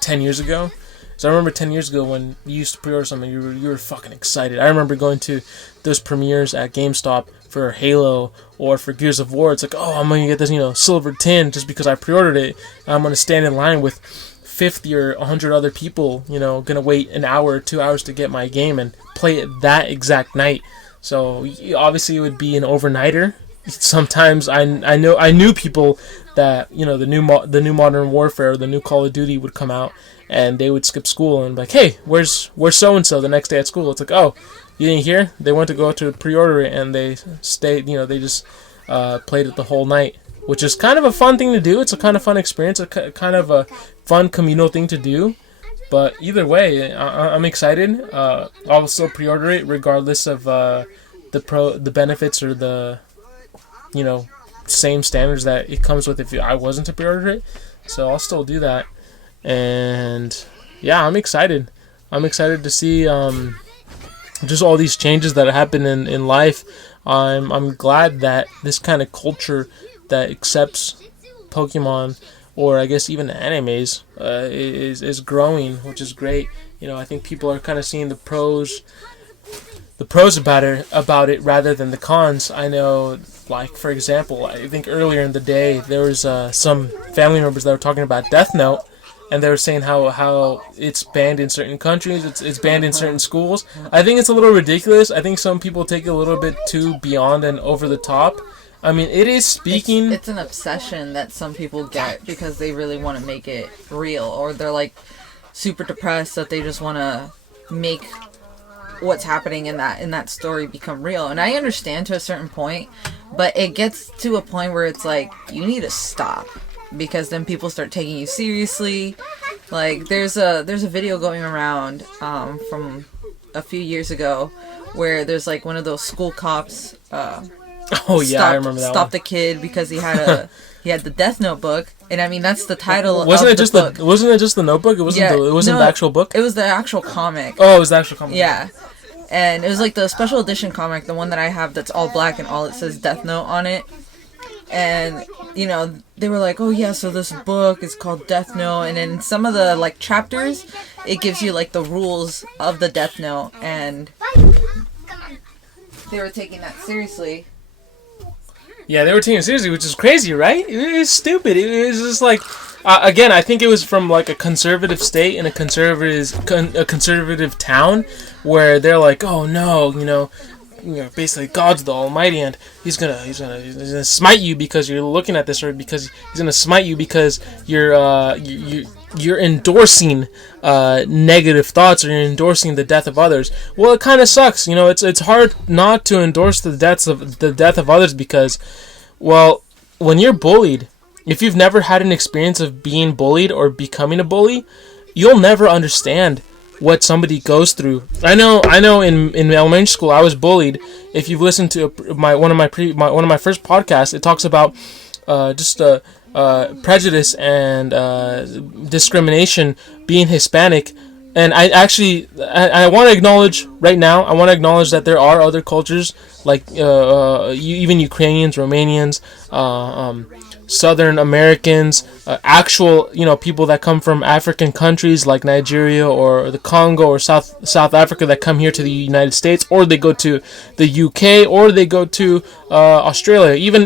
10 years ago. So I remember 10 years ago when you used to pre-order something, you were fucking excited. I remember going to those premieres at GameStop for Halo or for Gears of War. It's like, oh, I'm gonna get this silver tin just because I pre-ordered it. And I'm gonna stand in line with 50 or 100 other people, gonna wait an hour or 2 hours to get my game and play it that exact night. So obviously it would be an overnighter. Sometimes I knew people that the new Modern Warfare, the new Call of Duty would come out, and they would skip school and be like, hey, where's so and so the next day at school? It's like, oh, you didn't hear? They went to go to pre-order it, and they stayed. They just played it the whole night, which is kind of a fun thing to do. It's a kind of fun experience, kind of a fun communal thing to do. But either way, I'm excited. I'll still pre-order it regardless of the benefits or the same standards that it comes with if I wasn't to pre-order it. So I'll still do that. And yeah, I'm excited. I'm excited to see just all these changes that happen in life. I'm glad that this kind of culture that accepts Pokemon, or I guess even animes, is growing, which is great. I think people are kind of seeing the pros about it rather than the cons. I know, like, for example, I think earlier in the day there was some family members that were talking about Death Note, and they were saying how it's banned in certain countries, it's banned in certain schools. I think it's a little ridiculous. I think some people take it a little bit too beyond and over the top. I mean, it is speaking. It's an obsession that some people get because they really want to make it real, or they're like super depressed that they just want to make what's happening in that story become real. And I understand to a certain point, but it gets to a point where it's like you need to stop, because then people start taking you seriously. Like there's a video going around from a few years ago where there's like one of those school cops. I remember that. Stopped the kid because he had the Death Note book, and I mean that's the title. Wasn't of it just the book. Wasn't it just the notebook? It wasn't. It wasn't the actual book. It was the actual comic. Oh, it was the actual comic. Yeah, and it was like the special edition comic, the one that I have that's all black and all it says Death Note on it. And they were like, oh yeah, so this book is called Death Note, and in some of the like chapters, it gives you like the rules of the Death Note, and they were taking that seriously. Yeah, they were taking it seriously, which is crazy, right? It was stupid. It was just like, again, I think it was from like a conservative state and a conservative town, where they're like, oh no, basically God's the Almighty, and he's gonna smite you because you're looking at this, or because he's gonna smite you because you're endorsing negative thoughts, or you're endorsing the death of others. Well, it kind of sucks, it's hard not to endorse the death of others, because, well, when you're bullied, if you've never had an experience of being bullied or becoming a bully, you'll never understand what somebody goes through. I know in elementary school I was bullied. If you've listened to one of my first podcasts, it talks about prejudice and discrimination being Hispanic. And I want to acknowledge right now, that there are other cultures like even Ukrainians, Romanians, Southern Americans, actual people that come from African countries like Nigeria or the Congo or South Africa that come here to the United States, or they go to the UK, or they go to Australia, even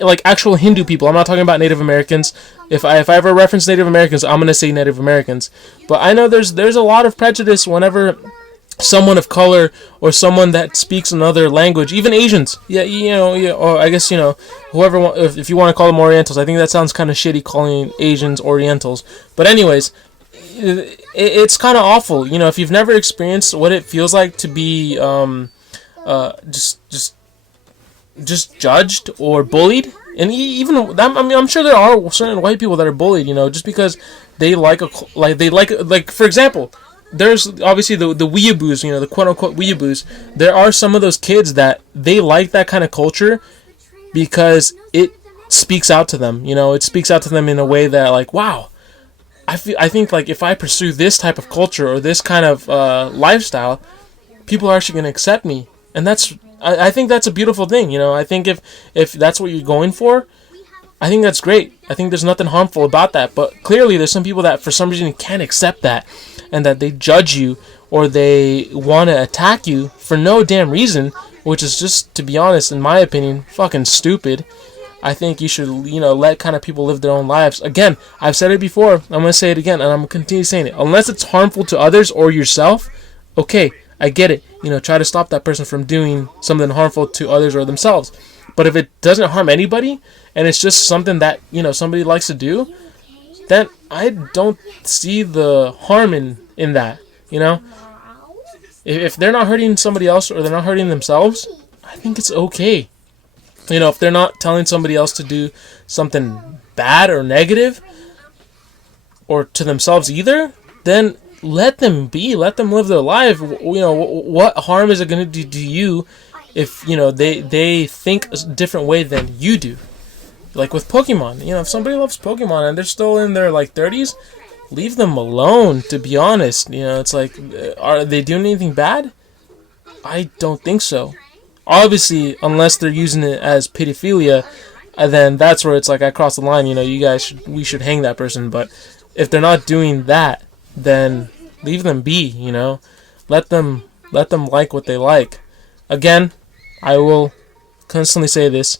like actual Hindu people. I'm not talking about Native Americans. If I ever reference Native Americans, I'm gonna say Native Americans. But I know there's a lot of prejudice whenever someone of color or someone that speaks another language, even Asians, or I guess whoever, if you want to call them Orientals. I think that sounds kind of shitty calling Asians Orientals. But anyways, it's kind of awful. You know, if you've never experienced what it feels like to be just judged or bullied, and even that, I mean, I'm sure there are certain white people that are bullied. You know, just because they like for example, there's obviously the weeaboos. You know, the quote unquote weeaboos. There are some of those kids that they like that kind of culture because it speaks out to them. You know, it speaks out to them in a way that, like, wow, I think like if I pursue this type of culture or this kind of lifestyle, people are actually going to accept me, and I think that's a beautiful thing. You know, I think if that's what you're going for, I think that's great. I think there's nothing harmful about that. But clearly, there's some people that for some reason can't accept that, and that they judge you or they want to attack you for no damn reason, which is just, to be honest, in my opinion, fucking stupid. I think you should, you know, let kind of people live their own lives. Again, I've said it before, I'm going to say it again, and I'm going to continue saying it. Unless it's harmful to others or yourself, okay, I get it. You know, try to stop that person from doing something harmful to others or themselves. But if it doesn't harm anybody, and it's just something that, you know, somebody likes to do, then I don't see the harm in that, you know? If they're not hurting somebody else or they're not hurting themselves, I think it's okay. You know, if they're not telling somebody else to do something bad or negative, or to themselves either, then let them be. Let them live their life. You know, what harm is it going to do to you if, you know, they think a different way than you do? Like with Pokemon. You know, if somebody loves Pokemon and they're still in their, like, 30s, leave them alone, to be honest. You know, it's like, are they doing anything bad? I don't think so. Obviously, unless they're using it as pedophilia, then that's where it's like I cross the line. You know, we should hang that person. But if they're not doing that, then leave them be. You know, let them like what they like. Again, I will constantly say this: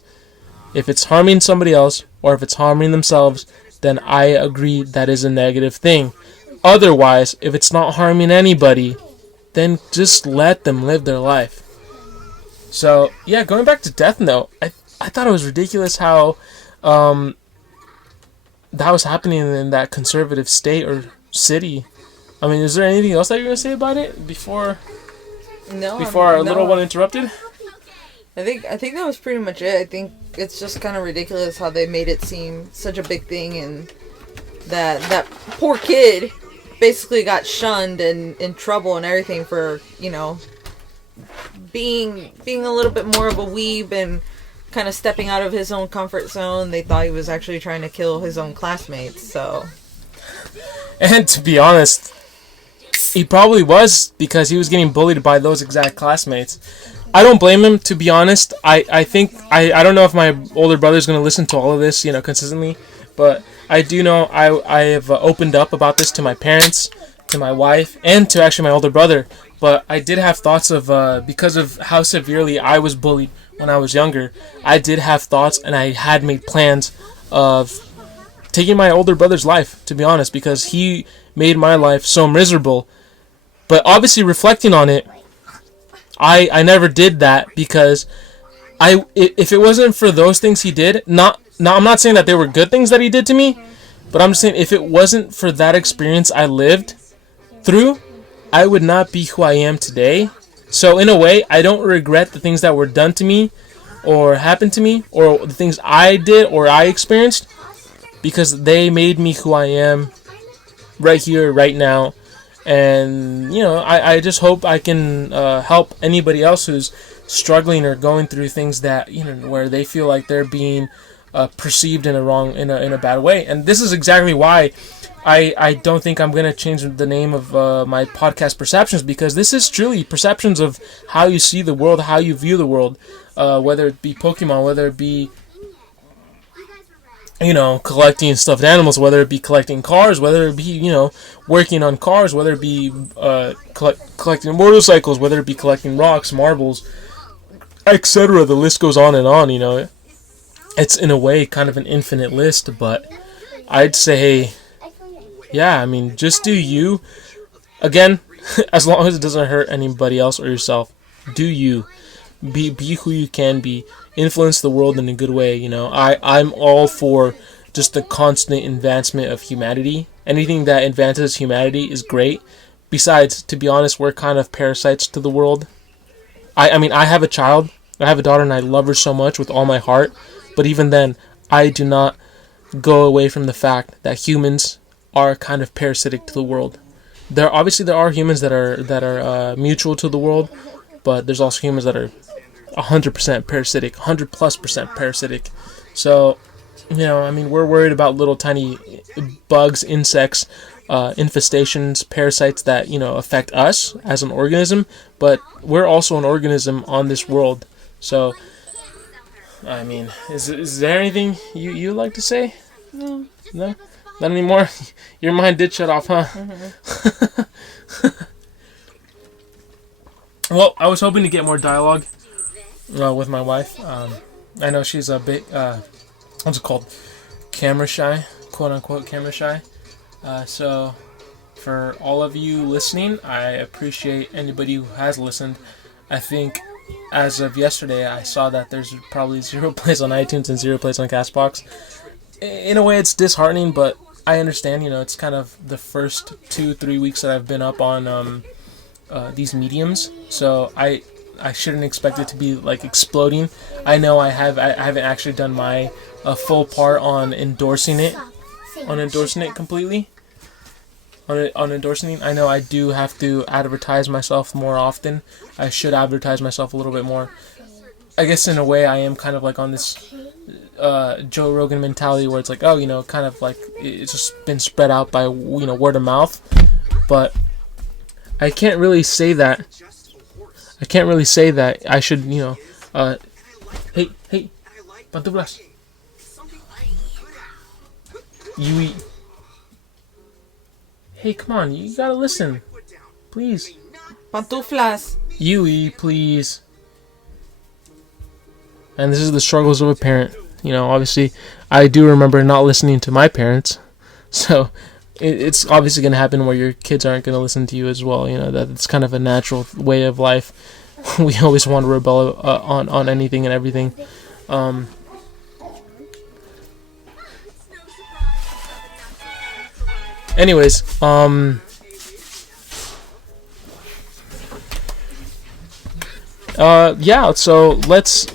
if it's harming somebody else or if it's harming themselves, then I agree that is a negative thing. Otherwise, if it's not harming anybody, then just let them live their life. So, yeah, going back to Death Note, I thought it was ridiculous how that was happening in that conservative state or city. I mean, is there anything else that you're going to say about it before our little one interrupted? I think that was pretty much it. I think it's just kind of ridiculous how they made it seem such a big thing, and that poor kid basically got shunned and in trouble and everything for, you know, being a little bit more of a weeb and kind of stepping out of his own comfort zone. They thought he was actually trying to kill his own classmates, so. And to be honest, he probably was, because he was getting bullied by those exact classmates. I don't blame him, to be honest. I think, I don't know if my older brother's going to listen to all of this, you know, consistently, but I do know I have opened up about this to my parents, to my wife, and to actually my older brother. But I did have thoughts of, because of how severely I was bullied when I was younger, I did have thoughts, and I had made plans of taking my older brother's life, to be honest, because he made my life so miserable. But obviously, reflecting on it, I never did that, because if it wasn't for those things he did, I'm not saying that they were good things that he did to me, but I'm just saying if it wasn't for that experience I lived through, I would not be who I am today. So in a way, I don't regret the things that were done to me or happened to me or the things I did or I experienced, because they made me who I am right here, right now. And, you know, I just hope I can help anybody else who's struggling or going through things that, you know, where they feel like they're being perceived in a bad way. And this is exactly why I don't think I'm going to change the name of my podcast, Perceptions, because this is truly perceptions of how you see the world, how you view the world, whether it be Pokemon, whether it be, you know, collecting stuffed animals, whether it be collecting cars, whether it be, you know, working on cars, whether it be collecting motorcycles, whether it be collecting rocks, marbles, etc. The list goes on, you know. It's in a way kind of an infinite list, but I'd say, yeah, I mean, just do you. Again, as long as it doesn't hurt anybody else or yourself, do you. Be who you can be. Influence the world in a good way, you know. I'm all for just the constant advancement of humanity anything that advances humanity is great. Besides, to be honest, we're kind of parasites to the world. I mean, I have a child, I have a daughter, and I love her so much with all my heart. But even then, I do not go away from the fact that humans are kind of parasitic to the world. There are humans that are mutual to the world, but there's also humans that are 100% parasitic, 100+% parasitic. So, I mean, we're worried about little tiny bugs, insects, infestations, parasites that, affect us as an organism, but we're also an organism on this world. So, I mean, is there anything you like to say? No. No? Not anymore? Your mind did shut off, huh? Mm-hmm. Well, I was hoping to get more dialogue with my wife. I know she's a bit, what's it called? Camera shy, quote unquote camera shy. So, for all of you listening, I appreciate anybody who has listened. I think as of yesterday, I saw that there's probably 0 plays on iTunes and 0 plays on CastBox. In a way, it's disheartening, but I understand. It's kind of the first 2-3 weeks that I've been up on these mediums, so I shouldn't expect it to be like exploding. I know I haven't actually done my full part on endorsing it completely. On endorsing it, I know I do have to advertise myself more often. I should advertise myself a little bit more. I guess in a way I am kind of like on this Joe Rogan mentality where it's like, kind of like it's just been spread out by word of mouth. But I can't really say that. I should, hey, pantuflas. You. Hey, come on, you gotta listen. Please. Pantuflas. Yui, please. And this is the struggles of a parent. Obviously, I do remember not listening to my parents. So, it's obviously going to happen where your kids aren't going to listen to you as well. That's kind of a natural way of life. We always want to rebel on anything and everything. Anyways, yeah, so let's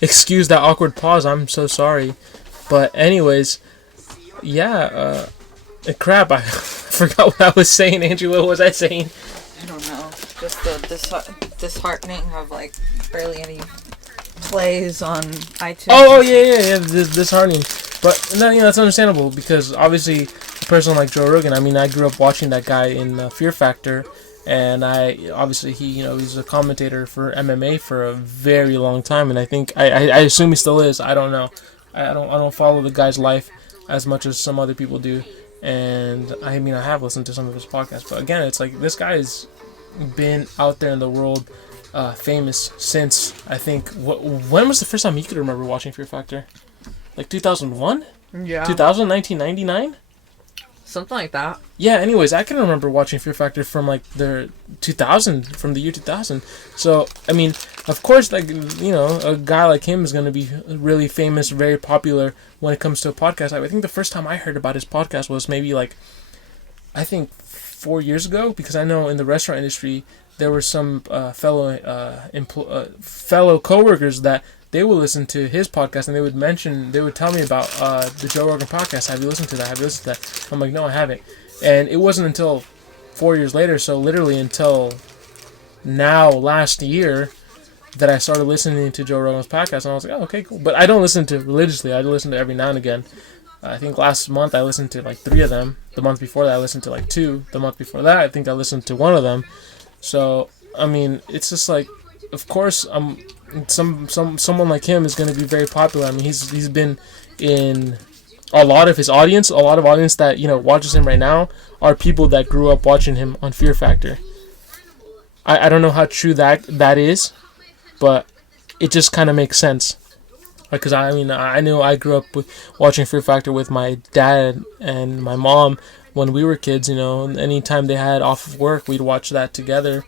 excuse that awkward pause. I'm so sorry. But anyways, yeah, crap, I forgot what I was saying. Andrew, what was I saying? I don't know. Just the disheartening of like barely any plays on iTunes. Oh yeah, disheartening. But no, that's understandable because obviously a person like Joe Rogan. I mean, I grew up watching that guy in Fear Factor, and he's a commentator for MMA for a very long time, and I think I assume he still is. I don't know. I don't follow the guy's life as much as some other people do, and I mean I have listened to some of his podcasts, but again, it's like this guy's been out there in the world, famous since I think when was the first time you could remember watching Fear Factor? Like 2001? Yeah. 1999? Something like that. Yeah, anyways, I can remember watching Fear Factor from like the year 2000. So, I mean, of course, like, a guy like him is going to be really famous, very popular when it comes to a podcast. I think the first time I heard about his podcast was maybe like, I think 4 years ago, because I know in the restaurant industry, there were some fellow coworkers that they would listen to his podcast and they would tell me about the Joe Rogan podcast. Have you listened to that? I'm like, no, I haven't. And it wasn't until 4 years later, so literally until now, last year, that I started listening to Joe Rogan's podcast. And I was like, oh, okay, cool. But I don't listen to it religiously. I listen to it every now and again. I think last month I listened to like 3 of them. The month before that I listened to like 2. The month before that I think I listened to 1 of them. So, I mean, it's just like, of course, someone like him is going to be very popular. I mean, he's been in a lot of his audience. A lot of audience that watches him right now are people that grew up watching him on Fear Factor. I don't know how true that is, but it just kind of makes sense. Because I mean, I know I grew up watching Fear Factor with my dad and my mom when we were kids. Anytime they had off of work, we'd watch that together.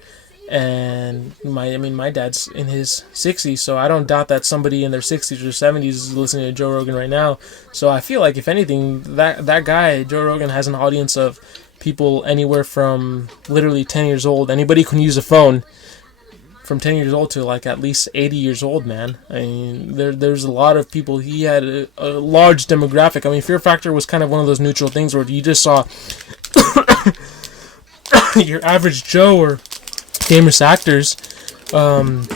And my dad's in his 60s, so I don't doubt that somebody in their 60s or 70s is listening to Joe Rogan right now. So I feel like if anything, that guy Joe Rogan has an audience of people anywhere from literally 10 years old. Anybody can use a phone from 10 years old to like at least 80 years old, man. I mean, there's a lot of people. He had a large demographic. I mean, Fear Factor was kind of one of those neutral things where you just saw your average Joe or famous actors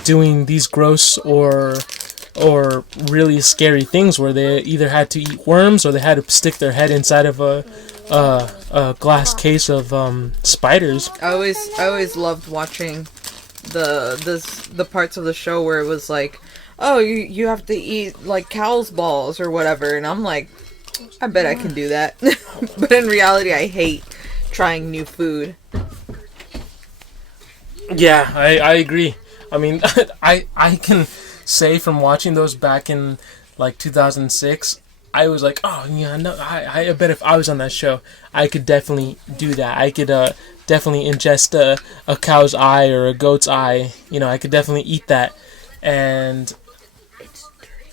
doing these gross or really scary things where they either had to eat worms or they had to stick their head inside of a glass case of spiders. I always loved watching the parts of the show where it was like, oh, you have to eat like cow's balls or whatever, and I'm like, I bet I can do that. But in reality, I hate trying new food. Yeah, I agree. I mean, I can say from watching those back in like 2006, I was like, oh yeah, no, I bet if I was on that show, I could definitely do that. I could definitely ingest a cow's eye or a goat's eye. You know, I could definitely eat that, and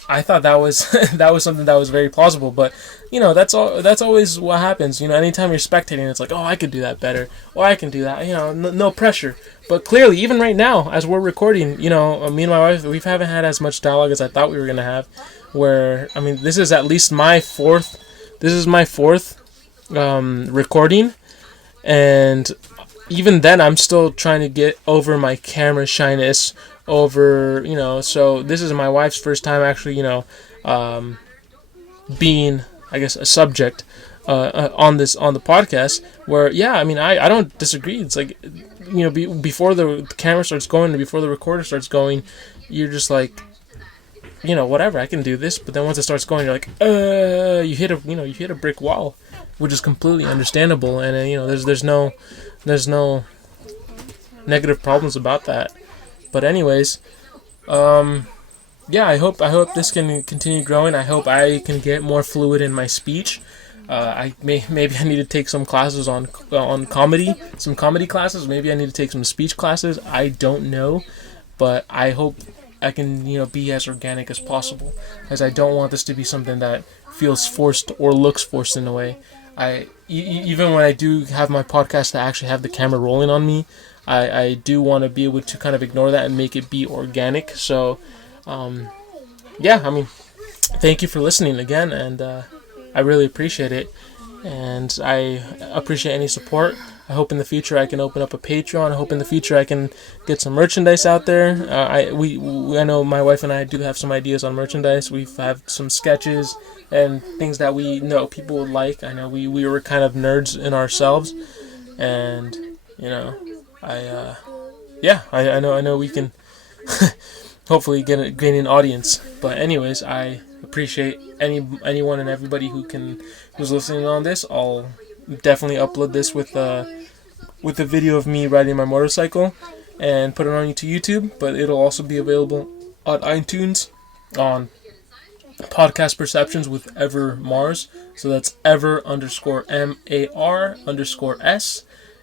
I thought that was that was something that was very plausible. But you know, that's always what happens. You know, anytime you're spectating, it's like, oh, I could do that better, or I can do that. You know, no pressure. But clearly, even right now, as we're recording, you know, me and my wife, we haven't had as much dialogue as I thought we were gonna have. Where, I mean, this is at least my fourth. This is my fourth recording, and even then, I'm still trying to get over my camera shyness. Over, you know, so this is my wife's first time actually, you know, being, I guess, a subject on the podcast. Where, yeah, I mean, I don't disagree. It's like, you know, before the camera starts going and before the recorder starts going, you're just like, you know, whatever, I can do this. But then once it starts going, you're like, you hit a brick wall, which is completely understandable. And you know, there's no negative problems about that. But anyways, yeah, I hope this can continue growing. I hope I can get more fluid in my speech. Maybe I need to take some classes on comedy, some comedy classes. Maybe I need to take some speech classes. I don't know, but I hope I can, you know, be as organic as possible, as I don't want this to be something that feels forced or looks forced in a way. Even when I do have my podcast that actually have the camera rolling on me, I do want to be able to kind of ignore that and make it be organic. So, yeah, I mean, thank you for listening again, and I really appreciate it, and I appreciate any support. I hope in the future I can open up a Patreon. I hope in the future I can get some merchandise out there. I know my wife and I do have some ideas on merchandise. We have some sketches and things that we know people would like. I know we were kind of nerds in ourselves, and you know, I know we can hopefully gain an audience. But anyways, I appreciate anyone and everybody who's listening on this. I'll definitely upload this with a video of me riding my motorcycle and put it on to YouTube, but it'll also be available on iTunes, on Podcast Perceptions with Ever Mars. So that's Ever _MAR_S,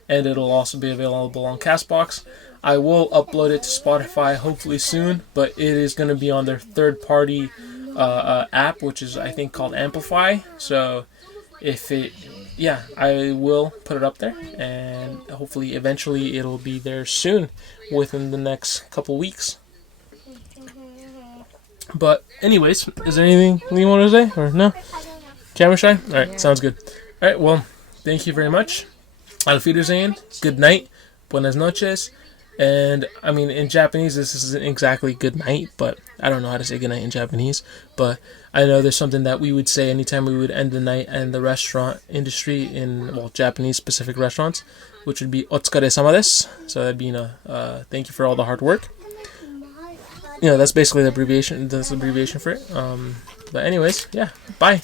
and it'll also be available on Castbox. I will upload it to Spotify hopefully soon, but it is going to be on their third-party app, which is, I think, called Amplify. So I will put it up there, and hopefully eventually it'll be there soon, within the next couple weeks. But anyways, is there anything you want to say, or no? Camera shy? Alright, sounds good. Alright, well, thank you very much. Auf Wiedersehen, good night, buenas noches. And I mean, in Japanese, this isn't exactly good night, but I don't know how to say good night in Japanese. But I know there's something that we would say anytime we would end the night in the restaurant industry in, well, Japanese specific restaurants, which would be otsukare-sama desu. So that'd be, thank you for all the hard work. You know, that's basically the abbreviation. That's the abbreviation for it. But anyways, yeah, bye.